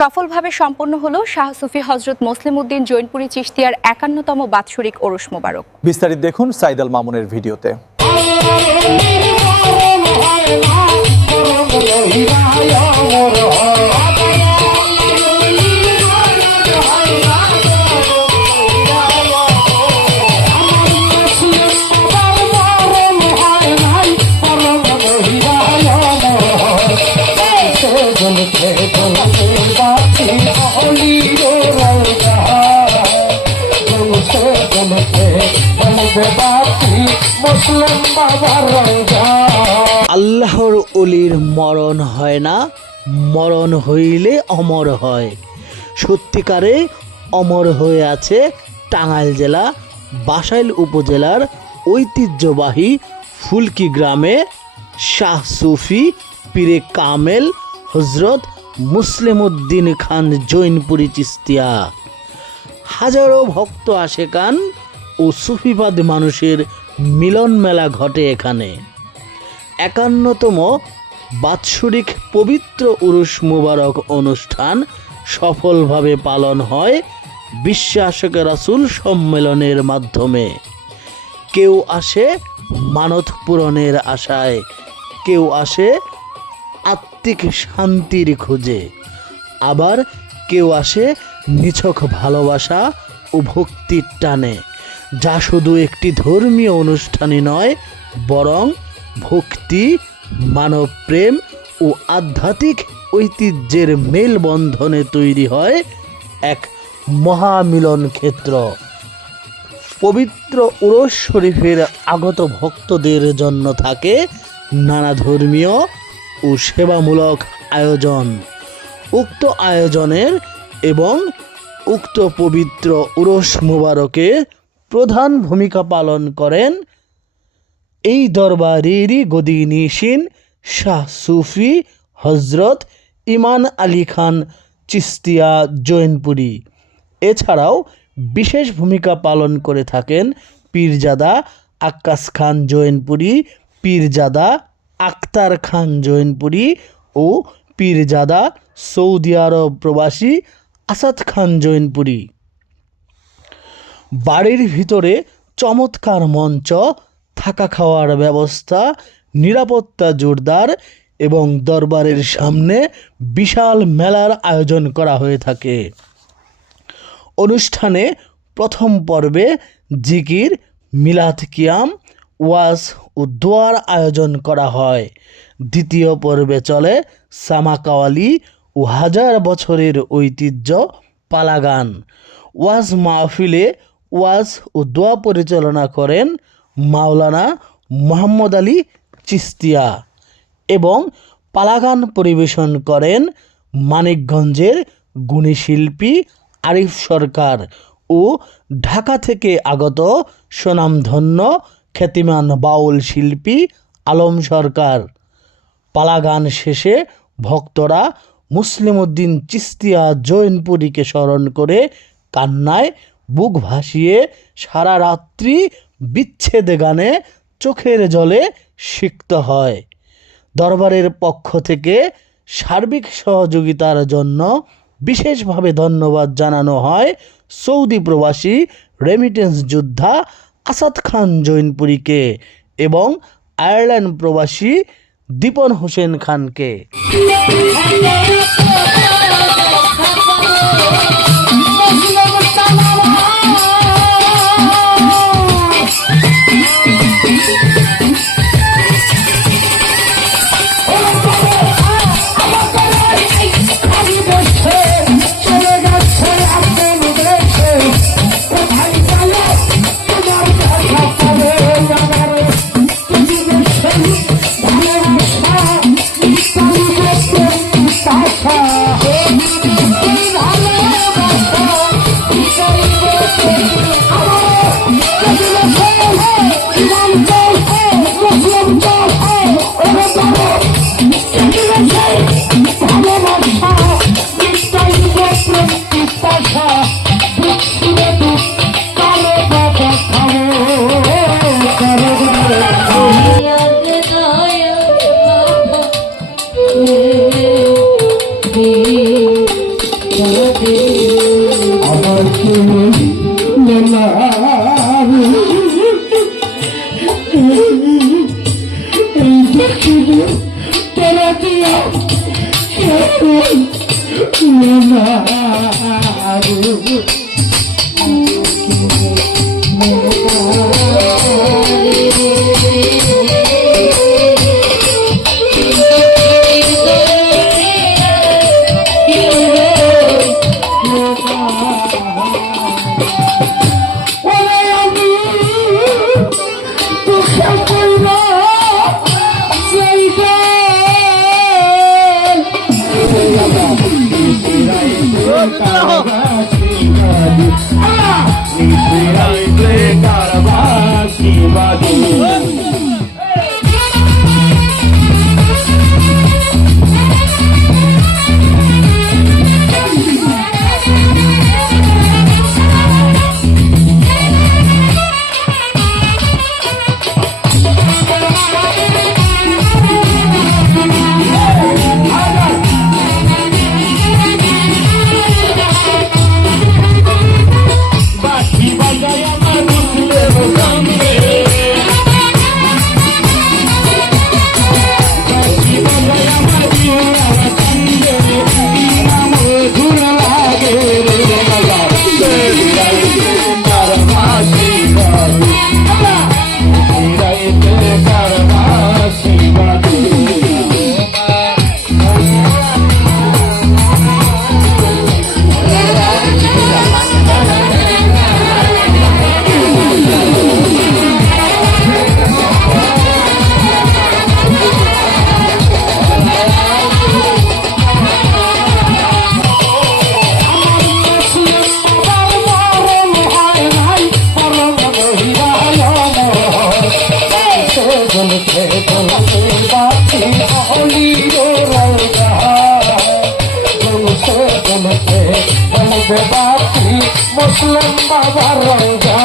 সফলভাবে সম্পন্ন হলো শাহ সুফি হযরত মুসলিমউদ্দিন জৈনপুরী চিশতিয়ার ৫১তম বাৎসরিক ওরস মোবারক। বিস্তারিত দেখুন সাইদ আল মামুনের ভিডিওতে। আল্লাহর ওলির মরণ হয় না, মরণ হইলে অমর হয়। সত্যিকারে অমর হয়ে আছে টাঙ্গাইল জেলা বাসাইল উপজেলার ঐতিহ্যবাহী ফুলকি গ্রামে শাহ সুফি পীরে কামেল হযরত মুসলিমউদ্দিন খান জৈনপুরী চিশতিয়া। হাজারো ভক্ত আশেকান ও সুফিবাদ মানুষের মিলন মেলা ঘটে এখানে। ৫১তম বাৎসরিক পবিত্র উরুস মুবারক অনুষ্ঠান সফলভাবে পালন হয় বিশ্বাসকে রাসূল সম্মেলনের মাধ্যমে। কেউ আসে মানত পূরণের আশায়, কেউ আসে আত্মিক শান্তির খোঁজে, আবার কেউ আসে নিছক ভালোবাসা ও ভক্তির টানে, যা শুধু একটি ধর্মীয় অনুষ্ঠানই নয়, বরং ভক্তি, মানব প্রেম ও আধ্যাত্মিক ঐতিহ্যের মেলবন্ধনে তৈরি হয় এক মহামিলন ক্ষেত্র। পবিত্র উরস শরীফের আগত ভক্তদের জন্য থাকে নানা ধর্মীয় ও সেবামূলক আয়োজন। উক্ত আয়োজনের এবং উক্ত পবিত্র উরস মুবারকে প্রধান ভূমিকা পালন করেন এই দরবারেরই গদিনিশীন শাহ সুফি হযরত ইমান আলী খান চিশতিয়া জৈনপুরী। এছাড়াও বিশেষ ভূমিকা পালন করে থাকেন পীরজাদা আক্কাস খান জৈনপুরী, পীরজাদা আক্তার খান জৈনপুরী ও পীরজাদা সৌদি আরব প্রবাসী আসাদ খান জৈনপুরী। বাড়ির ভিতরে চমৎকার মঞ্চ, থাকা খাওয়ার ব্যবস্থা, নিরাপত্তা জোরদার এবং দরবারের সামনে বিশাল মেলার আয়োজন করা হয়ে থাকে। অনুষ্ঠানে প্রথম পর্বে জিকির, মিলাদ কিয়াম, ওয়াজ ও দোয়ার আয়োজন করা হয়। দ্বিতীয় পর্বে চলে সামাকাওয়ালি ও হাজার বছরের ঐতিহ্য পালাগান। ওয়াজ মাহফিলে ওয়াজ ও দোয়া পরিচালনা করেন মাওলানা মোহাম্মদ আলী চিশতিয়া এবং পালাগান পরিবেশন করেন মানিকগঞ্জের গুণী শিল্পী আরিফ সরকার ও ঢাকা থেকে আগত স্বনামধন্য খ্যাতিমান বাউল শিল্পী আলম সরকার। পালাগান শেষে ভক্তরা মুসলিমউদ্দিন চিশতিয়া জৈনপুরীকে স্মরণ করে কান্নায় বুক ভাসিয়ে সারা রাত্রি বিচ্ছেদ গানে চোখের জলে সিক্ত হয়। দরবারের পক্ষ থেকে সার্বিক সহযোগিতার জন্য বিশেষভাবে ধন্যবাদ জানানো হয় সৌদি প্রবাসী রেমিটেন্স যোদ্ধা আসাদ খান জৈনপুরীকে এবং আয়ারল্যান্ড প্রবাসী দীপন হোসেন খানকে। ভালোবাসা মুসলিম বাবার রোজা